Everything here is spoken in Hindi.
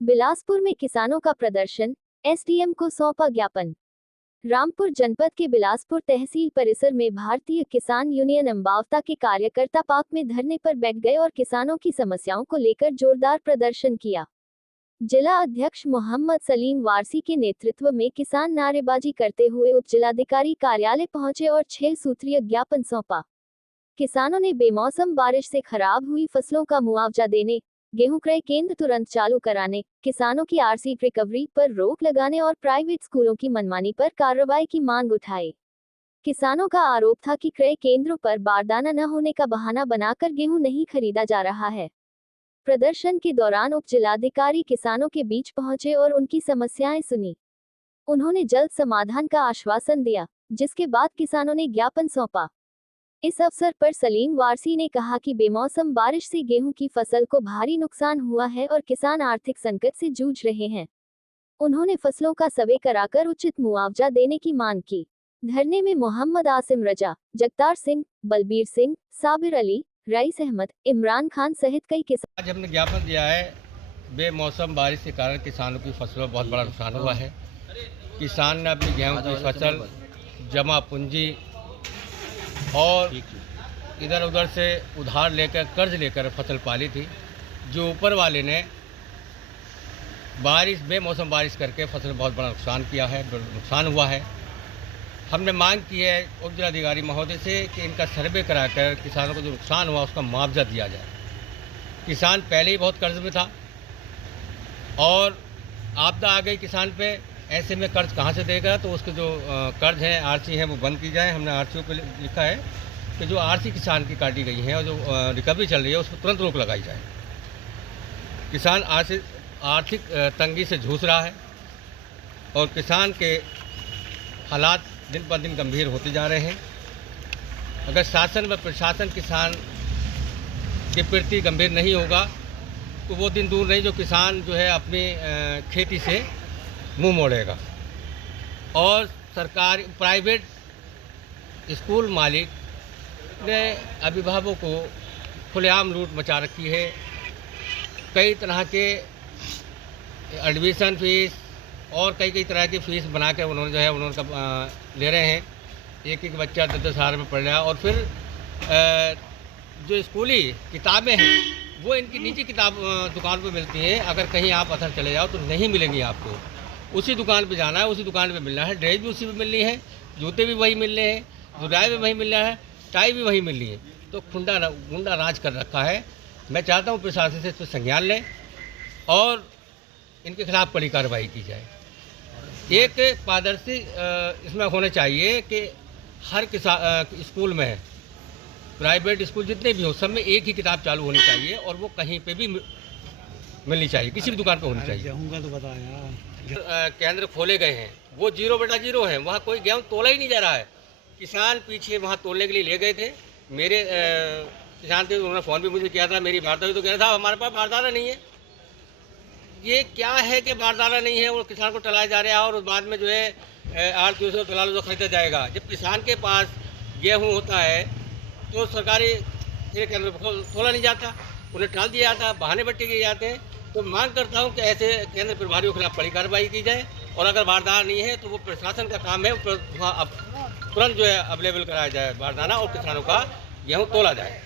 बिलासपुर में किसानों का प्रदर्शन, एसडीएम को सौंपा ज्ञापन। रामपुर जनपद के बिलासपुर तहसील परिसर में भारतीय किसान यूनियन अम्बावता के कार्यकर्ता पार्क में धरने पर बैठ गए और किसानों की समस्याओं को लेकर जोरदार प्रदर्शन किया। जिला अध्यक्ष मोहम्मद सलीम वारसी के नेतृत्व में किसान नारेबाजी करते हुए उप जिलाधिकारी कार्यालय पहुंचे और 6 सूत्रीय ज्ञापन सौंपा। किसानों ने बेमौसम बारिश से खराब हुई फसलों का मुआवजा देने, गेहूं क्रय केंद्र तुरंत चालू कराने, किसानों की आरसी रिकवरी पर रोक लगाने और प्राइवेट स्कूलों की मनमानी पर कार्रवाई की मांग उठाई। किसानों का आरोप था कि क्रय केंद्रों पर बारदाना न होने का बहाना बनाकर गेहूं नहीं खरीदा जा रहा है। प्रदर्शन के दौरान उप जिलाधिकारी किसानों के बीच पहुंचे और उनकी समस्याएं सुनी। उन्होंने जल्द समाधान का आश्वासन दिया, जिसके बाद किसानों ने ज्ञापन सौंपा। इस अवसर पर सलीम वारसी ने कहा कि बेमौसम बारिश से गेहूं की फसल को भारी नुकसान हुआ है और किसान आर्थिक संकट से जूझ रहे हैं। उन्होंने फसलों का सर्वे कराकर उचित मुआवजा देने की मांग की। धरने में मोहम्मद आसिम रजा, जगतार सिंह, बलबीर सिंह, साबिर अली, रईस अहमद, इमरान खान सहित कई किसान। आज हमने ज्ञापन दिया है, बेमौसम बारिश के कारण किसानों की फसलों में बहुत बड़ा नुकसान हुआ है। किसान ने अपनी गेहूं की फसल, जमा पूंजी और इधर उधर से उधार लेकर, कर्ज लेकर फसल पाली थी, जो ऊपर वाले ने बेमौसम बारिश करके फसल में बहुत बड़ा नुकसान हुआ है। हमने मांग की है उप जिलाधिकारी महोदय से कि इनका सर्वे कराकर किसानों को जो नुकसान हुआ उसका मुआवजा दिया जाए। किसान पहले ही बहुत कर्ज में था और आपदा आ गई किसान पे, ऐसे में कर्ज कहाँ से देगा? तो उसके जो कर्ज हैं, आरसी हैं, वो बंद की जाए। हमने आरसीओ पे लिखा है कि जो आरसी किसान की काटी गई है और जो रिकवरी चल रही है उस पर तुरंत रोक लगाई जाए। किसान आर्थिक तंगी से जूझ रहा है और किसान के हालात दिन पर दिन गंभीर होते जा रहे हैं। अगर शासन व प्रशासन किसान के प्रति गंभीर नहीं होगा तो वो दिन दूर नहीं जो किसान जो है अपनी खेती से मुंह मोड़ेगा। और सरकार, प्राइवेट स्कूल मालिक ने अभिभावकों को खुलेआम लूट मचा रखी है। कई तरह के एडमिशन फीस और कई तरह की फ़ीस बना के उन्होंने ले रहे हैं। एक बच्चा 10-10 हज़ार में पढ़ रहा है और फिर जो स्कूली किताबें हैं वो इनकी निजी किताब दुकान पे मिलती हैं। अगर कहीं आप अदर चले जाओ तो नहीं मिलेंगी आपको। उसी दुकान पे जाना है, उसी दुकान पे मिलना है। ड्रेस भी उसी पे मिलनी है, जूते भी वही मिलने हैं, जुराए भी वही मिलना है, टाई भी वही मिलनी है। तो गुंडा राज कर रखा है। मैं चाहता हूँ प्रशासन से इस पर संज्ञान लें और इनके खिलाफ कड़ी कार्रवाई की जाए। एक पारदर्शी इसमें होने चाहिए कि हर स्कूल में, प्राइवेट स्कूल जितने भी हो, सब में एक ही किताब चालू होनी चाहिए और वो कहीं पे भी मिलनी चाहिए, किसी भी दुकान पे होनी चाहिए। गेहूं तो बताया केंद्र खोले गए हैं, वो 0/0 है, वहाँ कोई गेहूँ तोला ही नहीं जा रहा है। किसान पीछे वहाँ तोलने के लिए ले गए थे। मेरे किसान थे, उन्होंने फ़ोन भी मुझे किया था, मेरी वार्ता हुई तो कह रहा था हमारे पास बारदाना नहीं है। ये क्या है कि बारदाना नहीं है और किसान को टलाया जा रहा है और बाद में जो है 8-200 दलालों से खरीदा जाएगा। जब किसान के पास गेहूँ होता है तो सरकारी केंद्र तोला नहीं जाता, उन्हें टाल दिया जाता, बहाने बट्टे किए जाते हैं। तो मांग करता हूँ कि ऐसे केंद्र प्रभारियों के खिलाफ कड़ी कार्रवाई की जाए और अगर बारदाना नहीं है तो वो प्रशासन का काम है, तुरंत जो है अवेलेबल कराया जाए बारदाना और किसानों का गेहूँ तोला जाए।